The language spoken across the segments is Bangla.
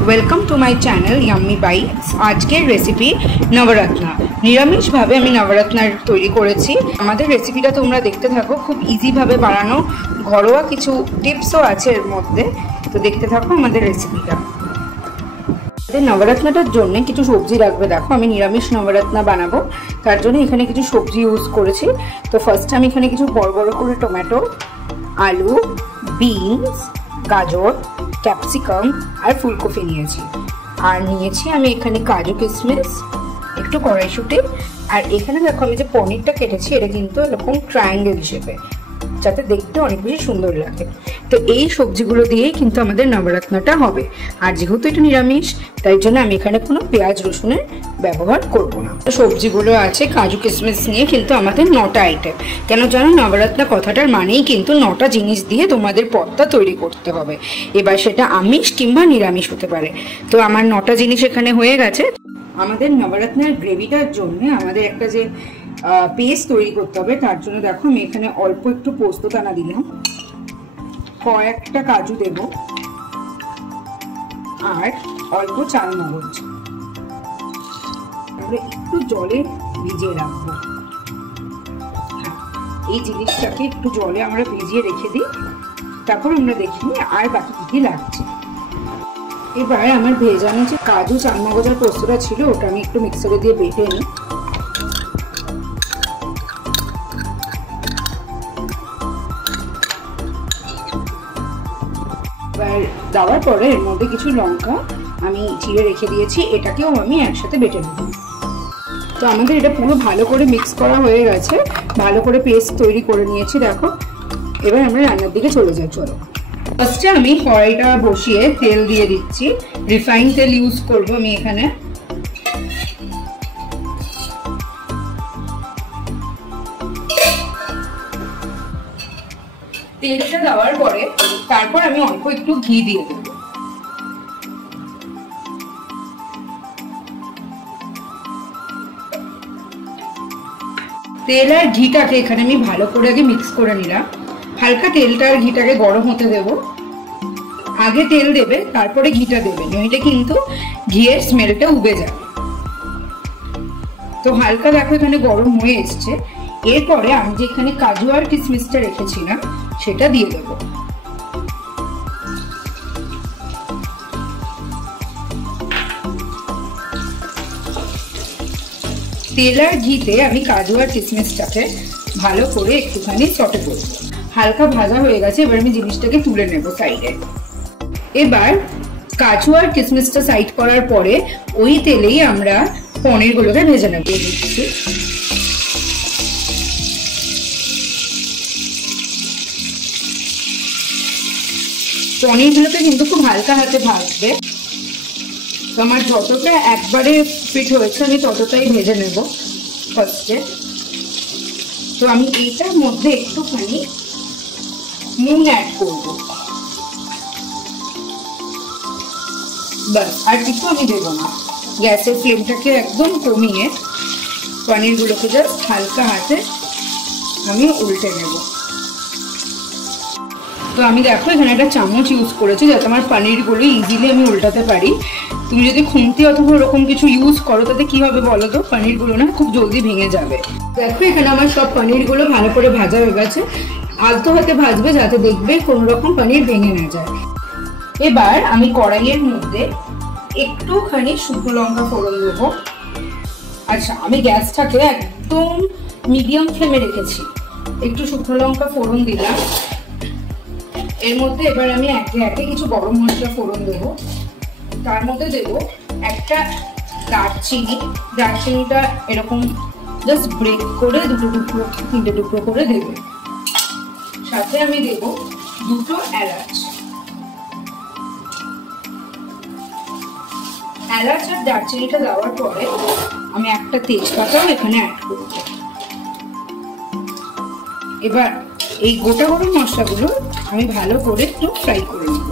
Welcome to my channel yummy bites. आजकेर रेसिपि नवरत्ना। निरामिष भावे आमी नवरत्ना तैरी करेছি। आमादेर रेसिपिटा तोमरा देखते थाको। खूब इजी भावे बानानो घरोया किछु टिप्सও আছে এর মধ্যে। তো দেখতে থাকো আমাদের রেসিপিটা। नवरत्नाटार जन्य किछु सब्जी लागबे। देखो आमी निरामिष नवरत्ना बानाबो, तार जन्य एखाने किछु सब्जी यूज करेছি। तो फार्स्ट आमी एखाने किछु बड़ बड़ करे टमेटो, आलू, बिन्स, गाजर, ক্যাপসিকাম আর ফুলকপি নিয়েছি। আর নিয়েছি আমি এখানে কাজু কিশমিশ, একটু কড়াইশুঁটি, আর এখানে দেখো আমি যে পনিরটা কেটেছি এটা কিন্তু এরকম ট্রায়াঙ্গেল শেপে, যাতে দেখতে অনেক বেশি সুন্দর লাগে। তো এই সবজিগুলো দিয়েই কিন্তু আমাদের নবরত্নটা হবে। আর যেহেতু এটা নিরামিষ তাই জন্য আমি এখানে কোনো পেঁয়াজ রসুনের ব্যবহার করব না। সবজিগুলো আছে কাজু কিশমিশ নিয়ে কিন্তু আমাদের 9টা আইটেম। কেন জানো, নবরত্ন কথাটার মানেই কিন্তু 9টা জিনিস দিয়ে তোমাদের পদটা তৈরি করতে হবে। এবার সেটা আমিষ কিংবা নিরামিষ হতে পারে। তো আমার 9টা জিনিস এখানে হয়ে গেছে। আমাদের নবরত্নের গ্রেভিটার জন্য আমাদের একটা যে পেস্ট তৈরি করতে হবে, তার জন্য দেখো আমি এখানে অল্প একটু পোস্ত দানা দিলাম, কয়েকটা কাজু দেব, আর অল্প চালমগজ। তারপরে একটু জলে ভিজিয়ে রাখবো। এই জিনিসটাকে একটু জলে আমরা ভিজিয়ে রেখে দিই, তারপর আমরা দেখি আর বাকি কি লাগছে। এবার আমার ভেজানো যে কাজু চালমগজের পোস্তটা ছিল ওটা আমি একটু মিক্সারে দিয়ে বেটে নিই। দেওয়ার পরে এর মধ্যে কিছু লঙ্কা আমি চিড়ে রেখে দিয়েছি, এটাকেও আমি একসাথে বেটে নেব। তো আমাদের এটা পুরো ভালো করে মিক্স করা হয়ে গেছে, ভালো করে পেস্ট তৈরি করে নিয়েছি। দেখো এবার আমরা রান্নার দিকে চলে যাই। চলো, ফার্স্টে আমি কড়াইটা বসিয়ে তেল দিয়ে দিচ্ছি। রিফাইন তেল ইউজ করব আমি এখানে। তেলটা দেওয়ার পরে তারপর আমি অল্প একটু ঘি দিয়ে দেব। তেল আর ঘিটাকে এখানে আমি ভালো করে আগে মিক্স করে নিলাম। হালকা তেলটা আর ঘিটাকে গরম হতে দেব। আগে তেল দেবে তারপরে ঘিটা দেবে, নইলে কিন্তু ঘিয়ের স্মেলটা উবে যাবে। তো হালকা দেখো এখানে গরম হয়ে এসছে। এরপরে আমি যে এখানে কাজু আর কিশমিশটা রেখেছিলাম সেটা দিয়ে দেব। তেল আর ঘিতে আমি কাজু আর কিশমিশটাকে ভালো করে একটুখানি সটে করব। হালকা ভাজা হয়ে গেছে, এবার আমি জিনিসটাকে তুলে নেব সাইডে। এবার কাজু আর কিশমিশটা সাইড করার পরে ওই তেলেই আমরা পনিরগুলোকে ভেজে নেব। দিচ্ছি পনিরগুলোকে কিন্তু খুব হালকা হাতে ভাজবে। তো আমার যতটা একবারে ফিট হয়েছে আমি ততটাই ভেজে নেব ফার্স্টে। তো আমি এইটার মধ্যে একটুখানি নুন অ্যাড করব, বাস, আর কিছু আমি দেব না। গ্যাসের ফ্লেমটাকে একদম কমিয়ে পনিরগুলোকে জাস্ট হালকা হাতে আমি উল্টে নেব। তো আমি দেখো এখানে একটা চামচ ইউজ করেছি যাতে আমার পনিরগুলো ইজিলি আমি উল্টাতে পারি। তুমি যদি খুন্তি অথবা ওরকম কিছু ইউজ করো তাতে কি হবে বলো তো, পনিরগুলো না খুব জলদি ভেঙে যাবে। দেখো এখানে আমার সব পনিরগুলো ভালো করে ভাজা হয়ে গেছে। আলতো হাতে ভাজবে যাতে দেখবে কোনো রকম পনির ভেঙে না যায়। এবার আমি কড়াইয়ের মধ্যে একটুখানি শুকনো লঙ্কা ফোড়ন দেবো। আচ্ছা, আমি গ্যাসটাকে একদম মিডিয়াম ফ্লেমে রেখেছি। একটু শুকনো লঙ্কা ফোড়ন দিলাম। এর মধ্যে এবার আমি একে একে কিছু গরম মশলা ফোড়ন দেবো। তার মধ্যে দেবো একটা দারচিনি। দারচিনিটা এরকম জাস্ট ব্রেক করে দুটো টুকরো, 3টে টুকরো করে দেবো। সাথে আমি দেবো 2টো এলাচ। এলাচ আর দারচিনিটা দেওয়ার পরে আমি একটা তেজপাতাও এখানে অ্যাড করব। এবার এই গোটা গরম মশলাগুলো আমি ভালো করে একটু ফ্রাই করে নেব।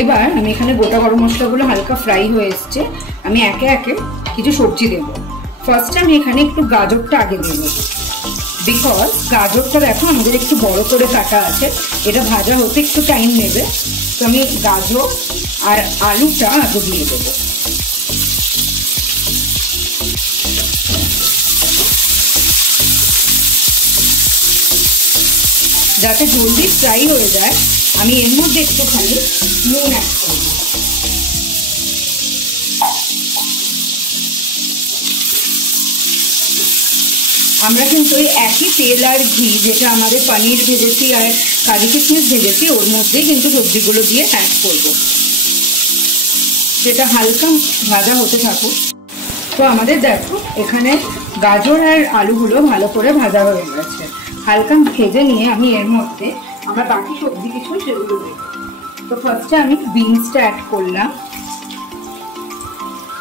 এবার আমি এখানে গোটা গরম মশলাগুলো হালকা ফ্রাই হয়ে এসছে। আমি একে একে কিছু সবজি দেব। ফার্স্টে আমি এখানে একটু গাজরটা আগে দেব। বিকজ গাজরটা দেখো আমাদের একটু বড় করে কাটা আছে, এটা ভাজা হতে একটু টাইম নেবে। তো আমি গাজর আর আলুটা আগে দিয়ে দেবো। যাতে জলদি ফ্রাই হয়ে যায় আমি এর মধ্যে একটুখানি নুন অ্যাড করবো। আমরা কিন্তু ওই একই তেল আর ঘি যেটা আমাদের পনির ভেজেছি আর কাজু কিশমিশ ভেজেছি ওর মধ্যেই কিন্তু সবজিগুলো দিয়ে অ্যাড করবো। সেটা হালকা ভাজা হতে থাকুক। তো আমাদের দেখো এখানে গাজর আর আলুগুলো ভালো করে ভাজা হয়ে গেছে। হালকা ভেজে নিয়ে আমি এর মধ্যে আমার বাকি সবজি কিছু সেগুলো দেবো। তো ফার্স্টে আমি বিনসটা অ্যাড করলাম।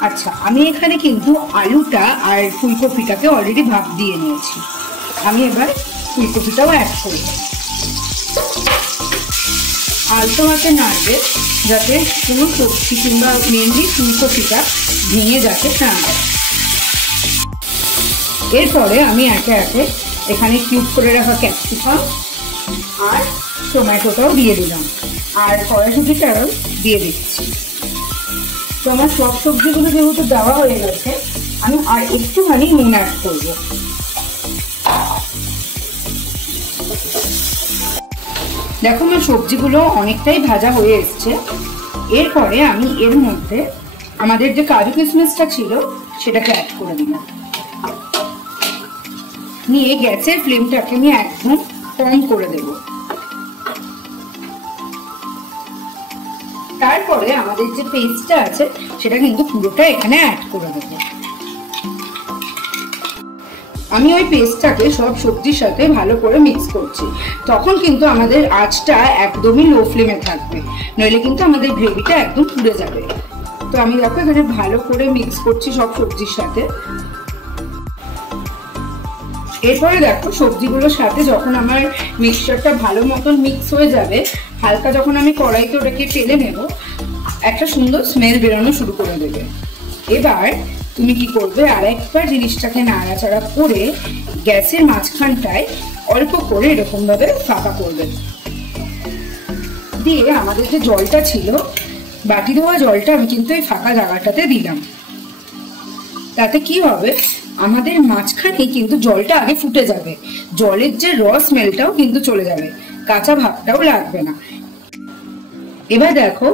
আচ্ছা, আমি এখানে কিন্তু আলুটা আর ফুলকপিটাকে অলরেডি ভাপ দিয়ে নিয়েছি। আমি এবার ফুলকপিটাও অ্যাড করব। আলতো হাতে নাড়বে যাতে কোনো সবজি কিংবা মেনলি ফুলকপিটা ভেঙে যাতে না হয়। এরপরে আমি একে একে এখানে কিউব করে রাখা ক্যাপসিকাম আর টমেটোটাও দিয়ে দিলাম, আর কড়াইশুঁটিটাও দিয়ে দিচ্ছি। তো আমার সব সবজিগুলো যেহেতু দেওয়া হয়ে গেছে আমি আর একটুখানি নুন অ্যাড করবো। দেখো আমার সবজিগুলো অনেকটাই ভাজা হয়ে এসছে। এরপরে আমি এর মধ্যে আমাদের যে কাজু কিশমিশটা ছিল সেটাকে অ্যাড করে দিলাম। নিয়ে গ্যাসের ফ্লেমটাকে আমি একদম কম করে দেব। তারপরে আমাদের যে পেস্টটা আছে সেটা কিন্তু পুরোটা এখানে অ্যাড করে দেব। আমি ওই পেস্টটাকে সব সবজির সাথে ভালো করে মিক্স করছি। তখন কিন্তু আমাদের আঁচটা একদমই লো ফ্লেমে থাকবে, নইলে কিন্তু আমাদের গ্রেভিটা একদম পুড়ে যাবে। তো আমি দেখো এখানে ভালো করে মিক্স করছি সব সবজির সাথে। এরপরে দেখো সবজিগুলোর সাথে যখন আমার মিক্সচারটা ভালো মতন মিক্স হয়ে যাবে, হালকা যখন আমি কড়াইতে ওটাকে টেলে নেব, একটা সুন্দর স্মেল বেরোনো শুরু করে দেবে। এবার তুমি কি করবে, আর একবার জিনিসটাকে নাড়াচাড়া করে গ্যাসের মাঝখানটায় অল্প করে এরকম ভাবে ফাঁকা করবে। দিয়ে আমাদের যে জলটা ছিল, বাটি ধোয়া জলটা আমি কিন্তু এই ফাঁকা জায়গাটাতে দিলাম। তাতে কি হবে, আমাদের মাঝখানে কিন্তু জলটা আগে ফুটে যাবে, জলের যে র স্মেলটাও কিন্তু চলে যাবে, কাঁচা ভাবটাও লাগবে না। এবার দেখো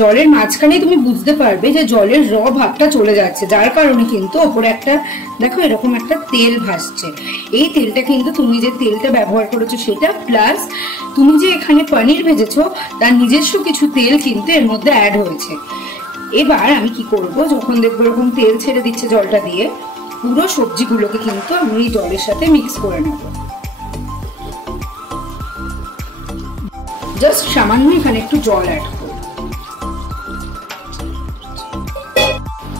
জলের মাঝখানে তুমি বুঝতে পারবে যে জলের র ভাবটা চলে যাচ্ছে, যার কারণে কিন্তু ওপরে একটা দেখো এরকম একটা তেল ভাসছে। এই তেলটা কিন্তু তুমি যে তেলটা ব্যবহার করেছো সেটা, প্লাস তুমি যে এখানে পনির ভেজেছো তার নিজস্ব কিছু তেল কিন্তু এর মধ্যে অ্যাড হয়েছে। এবার আমি কি করব, যখন দেখবো এরকম তেল ছেড়ে দিচ্ছে জলটা দিয়ে, পুরো সবজিগুলোকে কিন্তু আমি এই জলের সাথে মিক্স করে নেব। জাস্ট সামান্য এখানে একটু জল অ্যাড করব।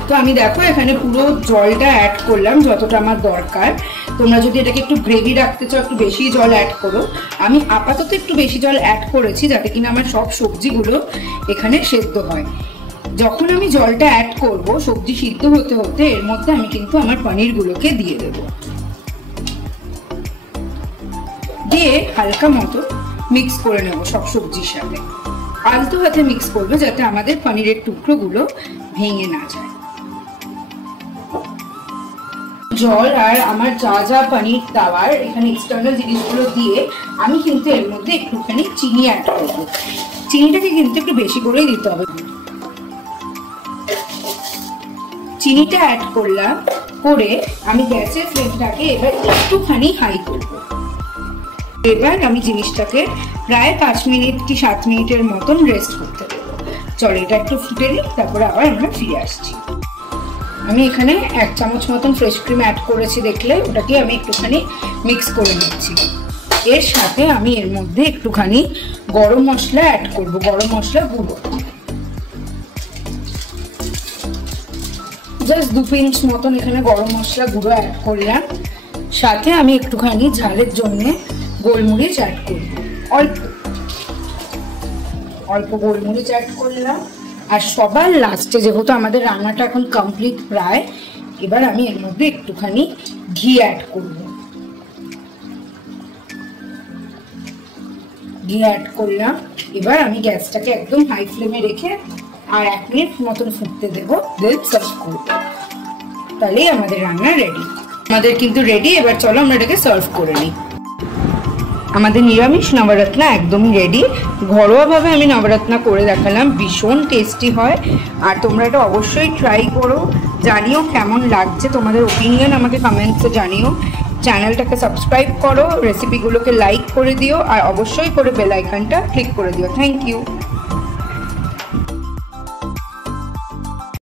তো আমি দেখো এখানে পুরো জলটা অ্যাড করলাম যতটা আমার দরকার। তোমরা যদি এটাকে একটু গ্রেভি রাখতে চাও একটু বেশি জল অ্যাড করো। আমি আপাতত একটু বেশি জল অ্যাড করেছি যাতে কিনা আমার সব সবজিগুলো এখানে সেদ্ধ হয়। যখন আমি জলটা অ্যাড করব, সবজি সিদ্ধ হতে হতে এর মধ্যে আমি কিন্তু আমার পনিরগুলোকে দিয়ে দেব। দিয়ে হালকা মতো মিক্স করে নেব সব সবজির সাথে। আলতো হাতে মিক্স করবে যাতে আমাদের পনিরের টুকরোগুলো ভেঙে না যায়। জল আর আমার যা যা পনির দেওয়ার এখানে এক্সটার্নাল জিনিসগুলো দিয়ে আমি কিন্তু এর মধ্যে একটুখানি চিনি অ্যাড করবো। চিনিটাকে কিন্তু একটু বেশি করেই দিতে হবে। চিনিটা অ্যাড করলাম, করে আমি গ্যাসের ফ্লেমটাকে এবার একটুখানি হাই করব। এবার আমি জিনিসটাকে প্রায় 5 মিনিট কি 7 মিনিটের মতন রেস্ট করতে দেবো। চলো এটা একটু ফুটে নিই, তারপরে আবার আমরা ফিরে আসছি। আমি এখানে 1 চামচ মতন ফ্রেশ ক্রিম অ্যাড করেছি, দেখলে ওটাকে আমি একটুখানি মিক্স করে নিচ্ছি। এর সাথে আমি এর মধ্যে একটুখানি গরম মশলা অ্যাড করব, গরম মশলা গুঁড়ো। জাস্ট 2 পিঞ্চ মতন এখানে গরম মশলা গুঁড়ো অ্যাড করলাম। সাথে আমি একটুখানি ঝালের জন্য গোলমরিচ অ্যাড করব, অল্প অল্প গোলমরিচ অ্যাড করলাম। আর সবার লাস্টে যেহেতু আমাদের রান্নাটা এখন কমপ্লিট প্রায়, এবার আমি এর মধ্যে একটুখানি ঘি অ্যাড করব। ঘি অ্যাড করলাম। এবার আমি গ্যাসটাকে একদম হাই ফ্লেমে রেখে আর 1 মিনিট মতন ফুটতে দেবো, দেন সার্ভ করবো। তাহলেই আমাদের রান্না রেডি। আমাদের কিন্তু রেডি। এবার চলো আমরা এটাকে সার্ভ করে নিই। আমাদের নিরামিষ নবরত্ন একদমই রেডি। ঘরোয়াভাবে আমি নবরত্ন করে দেখালাম, ভীষণ টেস্টি হয়। আর তোমরা এটা অবশ্যই ট্রাই করো, জানিও কেমন লাগছে, তোমাদের ওপিনিয়ন আমাকে কমেন্টসে জানিও। চ্যানেলটাকে সাবস্ক্রাইব করো, রেসিপিগুলোকে লাইক করে দিও, আর অবশ্যই করে বেল আইকনটা ক্লিক করে দিও। Thank you.